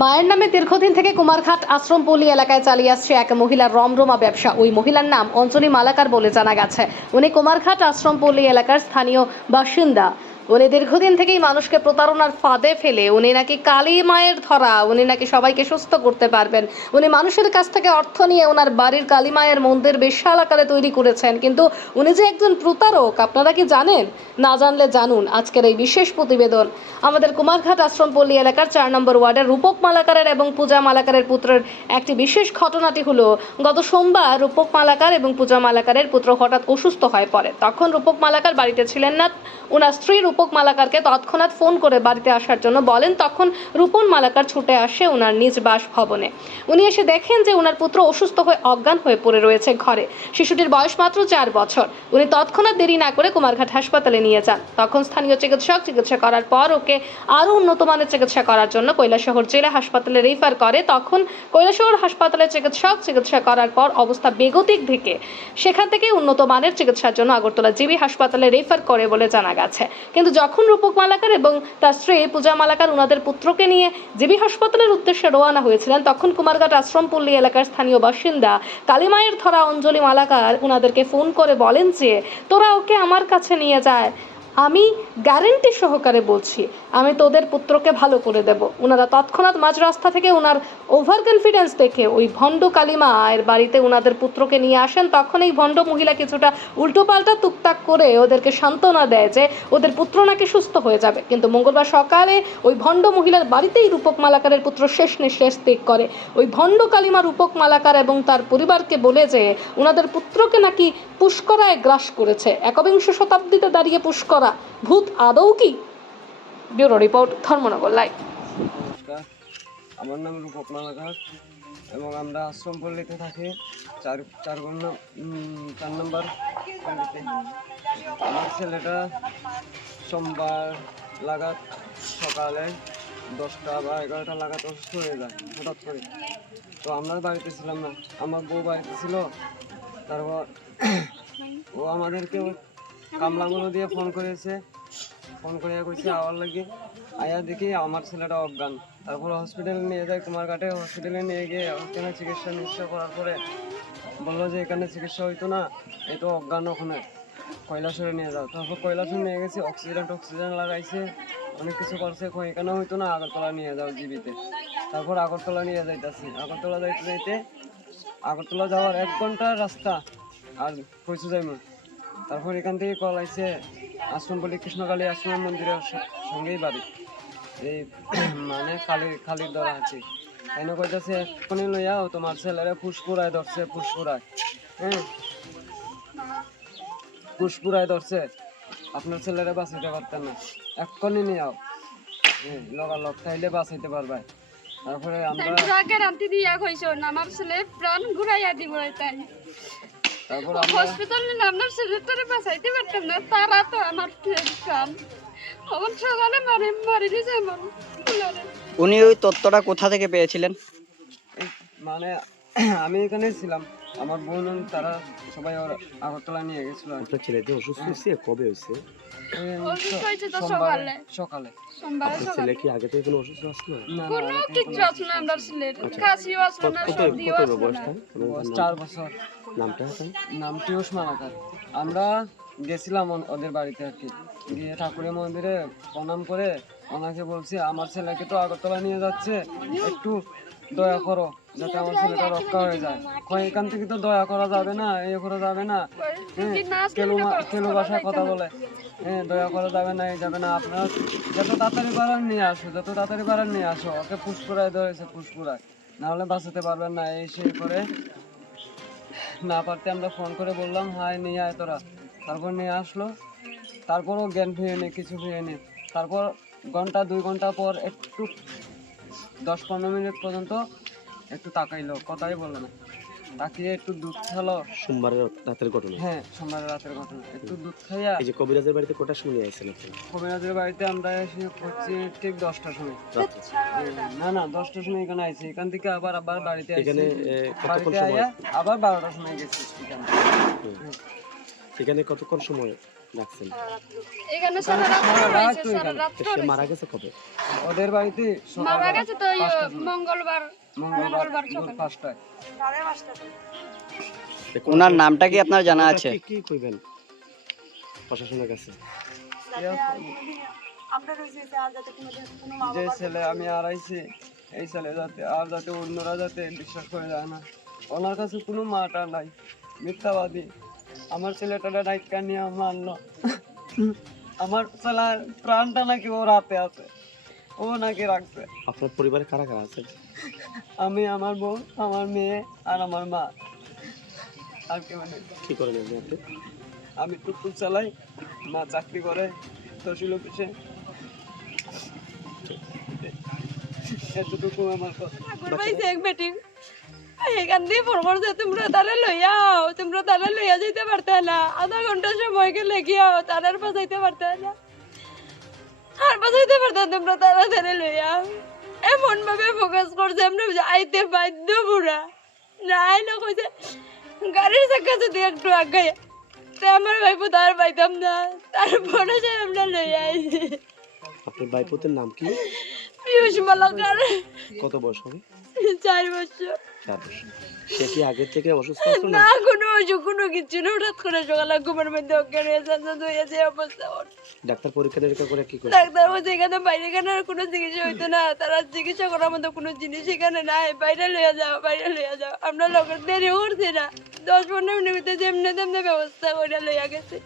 মায়ের নামে দীর্ঘদিন থেকে কুমারঘাট আশ্রমপল্লী এলাকায় চালিয়ে আসছে এক মহিলার রমরমা ব্যবসা। ওই মহিলার নাম অঞ্জলি মালাকার বলে জানা গেছে। উনি কুমারঘাট আশ্রমপল্লী এলাকার স্থানীয় বাসিন্দা। উনি দীর্ঘদিন থেকেই মানুষকে প্রতারণার ফাঁদে ফেলে উনি নাকি কালী মায়ের ধরা, উনি নাকি সবাইকে সুস্থ করতে পারবেন। উনি মানুষের কাছ থেকে অর্থ নিয়ে ওনার বাড়ির কালী মায়ের মন্দির বিশাল আকারে তৈরি করেছেন। কিন্তু উনি যে একজন প্রতারক, আপনারা কি জানেন? না জানলে জানুন আজকের এই বিশেষ প্রতিবেদন। আমাদের কুমারঘাট আশ্রমপল্লী এলাকার 4 নম্বর ওয়ার্ডের রূপক মালাকারের এবং পূজা মালাকারের পুত্রের একটি বিশেষ ঘটনাটি হলো, গত সোমবার রূপক মালাকার এবং পূজা মালাকারের পুত্র হঠাৎ অসুস্থ হয়ে পড়ে। তখন রূপক মালাকার বাড়িতে ছিলেন না। ওনার স্ত্রী রূপক মালাকারকে তৎক্ষণাৎ ফোন করে বাড়িতে আসার জন্য বলেন। তখন রূপন মালাকার ছুটে আসে ওনার নিজ বাসভবনে। উনি এসে দেখেন যে ওনার পুত্র অসুস্থ হয়ে অজ্ঞান হয়ে পড়ে রয়েছে ঘরে। শিশুটির বয়স মাত্র 4 বছর। উনি তৎক্ষণাৎ দেরি না করে কুমারঘাট হাসপাতালে নিয়ে যান। তখন স্থানীয় চিকিৎসা করার পর ওকে আরও উন্নত মানের চিকিৎসা করার জন্য কৈলাসহর জেলা হাসপাতালে রেফার করে। তখন কৈলাসহর হাসপাতালের চিকিৎসা করার পর অবস্থা বেগতিক থেকে সেখান থেকে উন্নত মানের চিকিৎসার জন্য আগরতলা জিবি হাসপাতালে রেফার করে বলে জানা গেছে। কিন্তু যখন রূপক মালাকার এবং তার স্ত্রী পূজা মালাকার ওনাদের পুত্রকে নিয়ে জিবি হাসপাতালের উদ্দেশ্যে রওনা হয়েছিলেন, তখন কুমারঘাট আশ্রমপল্লী এলাকার স্থানীয় বাসিন্দা কালীমায়ের ধরা অঞ্জলি মালাকার ওনাদেরকে ফোন করে বলেন যে তোরা ওকে আমার কাছে নিয়ে যায়, আমি গ্যারেন্টি সহকারে বলছি আমি তোদের পুত্রকে ভালো করে দেব। ওনারা তৎক্ষণাৎ মাঝ রাস্তা থেকে ওনার ওভার কনফিডেন্স দেখে ওই ভণ্ড কালীমায়ের বাড়িতে ওনাদের পুত্রকে নিয়ে আসেন। তখন এই ভণ্ড মহিলা কিছুটা উল্টোপাল্টা টুকটাক করে ওদেরকে সান্ত্বনা দেয় যে ওদের পুত্র নাকি সুস্থ হয়ে যাবে। কিন্তু মঙ্গলবার সকালে ওই ভণ্ড মহিলার বাড়িতেই রূপক মালাকারের পুত্র শেষ নিঃশ্বাস ত্যাগ করে। ওই ভণ্ড কালীমা রূপক মালাকার এবং তার পরিবারকে বলে যে ওনাদের পুত্রকে নাকি পুষ্করায় গ্রাস করেছে। একবিংশ শতাব্দীতে দাঁড়িয়ে পুষ্করা ভূত আদৌ কি? Bureau report, Dharmanagar live. নমস্কার, আমার নাম রূপক মালাকার এবং আমরা আশ্রমপল্লীতে থাকি 4 নম্বর পল্লীতে। আমার ছেলেটা সোমবার লাগাত সকালে 10টা বা 11টা লাগাত অসুস্থ হয়ে যায় হঠাৎ করে। তো আমরা বাড়িতে ছিলাম না, আমার বউ বাড়িতে ছিল। তারপর ও আমাদেরকে কামলাগুলো দিয়ে ফোন করেছে, ফোন করে কইছে আওয়ার লাগে আয়া দেখি আমার ছেলেটা অজ্ঞান। তারপর হসপিটালে নিয়ে যায়, কুমারঘাটে হসপিটালে নিয়ে গিয়ে ওখানে চিকিৎসা করার পরে বললো যে এখানে চিকিৎসা হইতো না, এই তো অজ্ঞান, ওখানে কৈলাসরে নিয়ে যাও। তারপর কৈলাসরে নিয়ে গেছি, অক্সিজেন লাগাইছে, অনেক কিছু করছে, এখানে হইতো না, আগরতলা নিয়ে যাও জিবিতে। তারপর আগরতলা নিয়ে যাইতেছি, আগরতলা যাইতে আগরতলা যাওয়ার 1 ঘন্টার রাস্তা আর কইসু যাইমু। তারপর এখান থেকে কল আইছে আশ্রমপল্লী কৃষ্ণকালী আশ্রম মন্দিরের সঙ্গেই বাড়ি, এই মানে খালির ধরা আছে। এনে কইতেছে এক্ষুনি লইয়াও তোমার ছেলেরে পুষ্পুরায় ধরছে, পুষ্পুরায় ধরছে, আপনার ছেলেরে বাঁচাইতে পারতেন না, এক্ষুনি নিয়ে আও, লগালগ তাইলে বাঁচাইতে পারবে। তারপরে আমরা গ্যারান্টি দিয়া কইছো আমার ছেলে প্রাণ ঘুরাইয়া দিব। তারপর হসপিটালে আপনার ছেলেটারে বাঁচাইতে পারতাম না, তারা তো আমার প্রাণ আমার সকালে মারি দিয়েছে। উনি ওই তথ্যটা কোথা থেকে পেয়েছিলেন? মানে আমি এখানে ছিলাম, আমার বোন তারা সবাই আগরতলা নিয়ে গেছিল। আপনার ছেলে যে অসুস্থ হয়েছে কবে হয়েছে? সকালে। ছেলে কি আগে থেকে কোনো অসুস্থ আসছিল? কোনো কিছু আসলো না, আমার ছেলের কাশিও আসলো না, সর্দিও আসলো না। 4 বছর। নাম পিয়ুষ মালাকার। আমরা গেছিলাম ওদের বাড়িতে আর কি, গিয়ে ঠাকুরের মন্দিরে প্রণাম করে ওনাকে বলছি আমার ছেলেকে তো আগরতলা নিয়ে যাচ্ছে, একটু দয়া করো যাতে আমার ছেলেটা রক্ষা হয়ে যায়। এখান থেকে তো দয়া করা যাবে না, এই করা যাবে না, কেলু ভাষায় কথা বলে, দয়া করা যাবে না, এই যাবে না, আপনারা যত তাড়াতাড়ি পারেন নিয়ে আসো, ওকে পুষ্পুরায় ধরেছে, পুষ্পুরায়, নাহলে বাঁচাতে পারবেন না, এই সেই করে না পারতে আমরা ফোন করে বললাম হাই নিয়ে আয় তোরা। তারপর নিয়ে আসলো, তারপরও জ্ঞান ফিরেনি, কিছু ফিরেনি। তারপর 2 ঘন্টা পর একটু 10-15 মিনিট পর্যন্ত একটু তাকাইলো, কথাই বললো না, তাকিয়ে একটু দুধ খালো। সোমবারের রাতের ঘটনা? হ্যাঁ, সোমবারের রাতের ঘটনা। একটু দুধ খাইয়া এই যে কবিরাজের বাড়িতে কটার সময় আইছেন আপনি? কবিরাজের বাড়িতে আমরা এসে পড়ছি ঠিক 10টার সময়। না 10টার সময় এখানে আইছি, এখান থেকে আবার বাড়িতে আইছি, বাড়িতে আইয়া আবার 12টার সময় গেছি এখানে কতক্ষণ সময় রাখছেন? এখানে সারা রাত সে মারা গেছে কবে? ওদের বাড়িতে মারা সকালবেলা গেছে তো ওই 5টার সময়। মঙ্গলবার মঙ্গলবার সকালে। 5টায়। ওনার নামটা কি আপনার জানা আছে? কি কি কইবেন প্রশাসনের কাছে? যে ছেলে আমি হারাইছি এই ছেলে যাতে অন্যরা যাতে বিশ্বাস করে যায় না। ওনার কাছে কোনো মাটা নাই, মিথ্যাবাদী। আমার ছেলেটারা ডাইকা নিয়ে মারলো। আমার ছেলের প্রাণটা নাকি ওর হাতে আছে, ও নাকি রাখছে। আপনার পরিবারে কারা কারা আছে? আমি, আমার বউ, আমার মেয়ে আর আমার মা। আর কেউ নেই। কি করেন আপনি? আমি টুকটুক চালাই, মা চাকরি করে তহসিল অফিসে। এতটুকু আমার কথা। এখান দিয়ে ফোন করছে তোমরা তারা লইয়াও, তোমরা তারা লইয়া যাইতে পারতে না, আধা ঘন্টা সময় গেলে গিয়াও তারার বাঁচাইতে পারতে না, আর বাঁচাইতে পারতে তোমরা তারা তারা লইয়াও। এমন ভাবে ফোকাস করছে আমরা আইতে বাধ্য পুরা না আইলে কইছে গাড়ির চাকা যদি একটু আগায় তা আমার ভাইপো তার পাইতাম না, তারপরে যে আমরা লইয়া আইছি। আপনার ভাইপোতের নাম কি? পিয়ুষ মালাকার, কত বয়স হবে? 4 বছর। 4 বছর। সে কি আগে থেকে অসুস্থ ছিল না? না কোনো অসুখ কোনো কিছু না, হঠাৎ করে সকালে ঘুমের মধ্যে অজ্ঞান হয়ে হয়েছে অবস্থা ওর। ডাক্তার পরীক্ষা নিরীক্ষা করে কি করে? ডাক্তার বলছে এখানে বাইরে এখানে আর কোনো চিকিৎসা হইতো না, তারা চিকিৎসা করার মতো কোনো জিনিস এখানে নাই, বাইরে লইয়া যাও বাইরে লইয়া যাও। আমরা লোকের দেরি করছি না, 10-15 মিনিটের ভিতরে যেমনি তেমনি ব্যবস্থা করে লইয়া গেছে।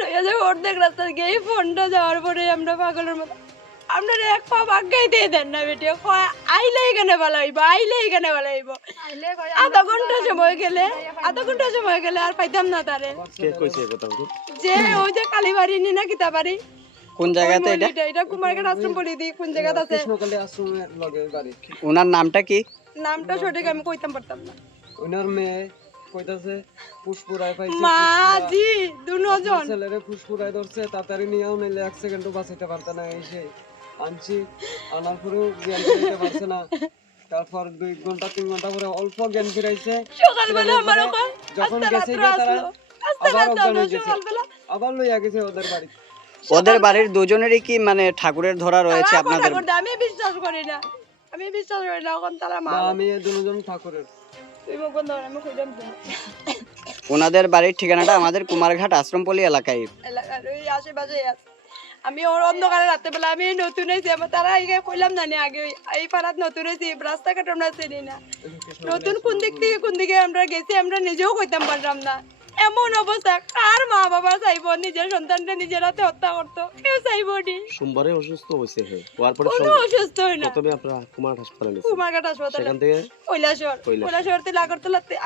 লইয়া যাও অর্ধেক রাস্তা গিয়ে ফোনটা যাওয়ার পরে আমরা পাগলের মতো আপনারা এক পা আগাই দিয়ে দেন না বেটে, আইলে এখানে ভালো হইব, আইলে এখানে ভালো হইব। আধা ঘন্টা সময় গেলে আর পাইতাম না তারে। কে কইছে এই কথা? যে ওই যে কালীবাড়ি নি না কিতাবাড়ি, কোন জায়গাতে এটা? এটা কুমারঘাট আশ্রম বলি দি কোন জায়গাতে আছে, কৃষ্ণকালী আশ্রমের লগে বাড়ি। ওনার নামটা কি? নামটা সঠিক আমি কইতাম পারতাম না। ওনার মেয়ে কইতাছে ফুসফুরায় পাইছে। মাজি দুজন ছেলেরে ফুসফুরায় ধরছে, তাড়াতাড়ি নিয়েও নিলে 1 সেকেন্ডও বাঁচাইতে পারতে না। এসে আনছি, আনার পরেও জ্ঞান ফিরাইতে পারছে না। তারপর 2 ঘন্টা 3 ঘন্টা পরে অল্প জ্ঞান ফিরাইছে। সকালবেলা আমার ওখানে যখন আস্তে গেছে রাত্রে তারা আসলো, আস্তে আবার রাত্রে অজ্ঞান আসলো হয়ে গেছে, সকালবেলা। আবার লইয়া গেছে ওদের বাড়ি। ওদের বাড়ির দুজনেরই কি মানে ঠাকুরের ধরা রয়েছে তারা আপনাদের? কথা করতে আমি বিশ্বাস করি না, এখন তারা মা না, আমি এই দুজন ঠাকুরের। তুই মুখ বন্ধ কর, আমি কইতাম তো ওনাদের বাড়ির ঠিকানাটা আমাদের কুমারঘাট আশ্রমপল্লী এলাকায়। এলাকার ওই আশেপাশে আছে। আমি ওর অন্ধকারে রাত্রেবেলা আমি নতুন হয়েছি, আমার তারা আগে কইলাম জানি আগে এই পাড়াত নতুন হয়েছি, রাস্তাঘাট আমরা চিনি না, নতুন কোন দিক থেকে কোন দিকে আমরা গেছি আমরা নিজেও কইতাম পারলাম না। এমন অবস্থা, কার মা বাবা চাইবো নিজের সন্তানটা নিজের হাতে হত্যা করতো? কেউ চাইবো নি। সোমবারে অসুস্থ হয়েছে হে, হওয়ার পরে কোনো অসুস্থ হয় না, প্রথমে আপনারা কুমার হাসপাতালে নিয়েছেন, কুমারঘাট হাসপাতালে সেখান থেকে কৈলাসহর থেকে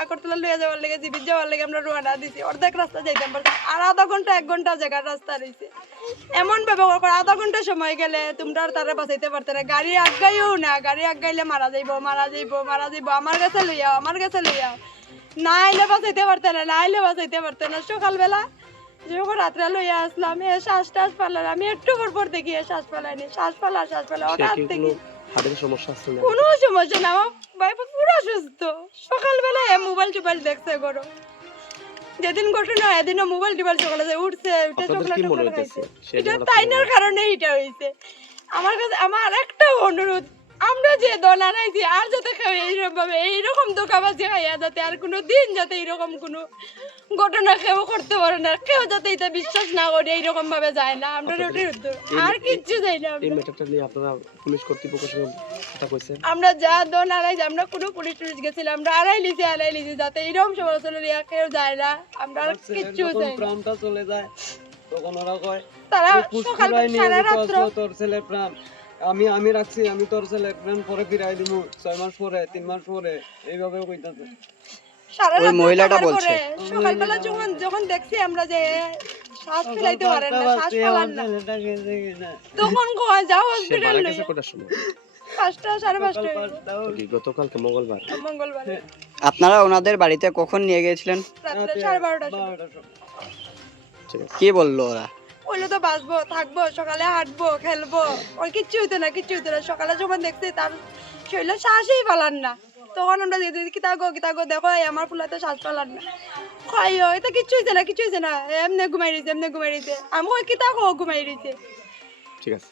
আগরতলা লইয়া যাওয়ার লেগে জীবিত যাওয়ার লেগে আমরা রোয়ানা দিছি। অর্ধেক রাস্তা যাইতাম পারছি, আর আধা ঘন্টা 1 ঘন্টা জায়গার রাস্তা রয়েছে। এমন ব্যবহার করে আধা ঘন্টা সময় গেলে তোমরা আর তারা বাঁচাইতে পারতে না। গাড়ি আগাইও না, গাড়ি আগাইলে মারা যাইবো। আমার কাছে লইয়াও না আইলে বাঁচাইতে পারতে না। সকালবেলা যখন রাত্রে লইয়া আসলাম শ্বাস পালার, আমি একটু পর দেখি শ্বাস পালাইনি, শ্বাস পালা হঠাৎ থেকে হার্টের সমস্যা আছে না? কোনো সমস্যা না, আমার ভাই পুরো সুস্থ। সকালবেলা মোবাইল টোবাইল দেখছে করো, যেদিন ঘটনা এদিনও মোবাইল টোবাইল সকালে উঠছে, উঠে আপনাদের কি মনে চকলেট হইতেছে খাইছে। সে এটা যারা তাইনার কারণে এটা হয়েছে। আমার কাছে আমার একটা অনুরোধ, আমরা যে দল আনাইছি আর যাতে এইরকম ভাবে এইরকম ধোঁকাবাজি খাইয়া যাতে আর কোনো দিন যাতে এইরকম কোনো ঘটনা কেউ করতে পারে না, কেউ যাতে এটা বিশ্বাস না করে এইরকম ভাবে যায় না। আমরা ওটাই উত্তর, আর কিচ্ছু চাই না। এই ম্যাটারটা নিয়ে আপনারা পুলিশ কর্তৃপক্ষের সঙ্গে কথা কইছেন? আমরা যা দল আড়াইছি, আমরা কোনো পুলিশ গেছিলাম, আমরা আড়াই লিছি যাতে এইরকম সমালোচনা নিয়ে কেউ যায় না। আমরা আর কিচ্ছু যখন চাই না। প্রাণটা চলে যায় তখন ওরা কয় তারা তুই সকাল ফুসফুরায় নিয়ে সারা যেতে রাত্র আসলো তোর ছেলের প্রাণ। আমি রাখছি, আমি তোর ছেলের প্রাণ পরে ফিরাই দিব 6 মাস পরে, 3 মাস পরে, এইভাবে কইতাছে। সারা ওই রাত্র মহিলাটা থাকার বলছে। পরে সকালবেলা যখন দেখছি আমরা যে শ্বাস ফেলাইতে পারেন না, শ্বাস ফেলান না, ছেলেটা গেছে কিনা তখন কয় যাও সে হসপিটাল মারা লই। গেছে কটার সময়? 5টা 5:30 কি গতকালকে মঙ্গলবার? মঙ্গলবার আপনারা ওনাদের বাড়িতে কখন নিয়ে গিয়েছিলেন? রাত্রে 12:30 ঠিক আছে। কি বললো ওরা? ওইলো তো বাঁচবো থাকবো, সকালে হাঁটবো খেলবো, ওই কিচ্ছু হইতো না। সকালে যখন দেখছি তার শরীরে শ্বাসই পালান না, তখন আমরা কিতাগো দেখো আমার ফুলাতে শ্বাস পালান না, খাইও এটা কিচ্ছু হইছে না, এমনি ঘুমাই রয়েছে। আমি ওই কিতাগো ঘুমাই রয়েছে। ঠিক আছে।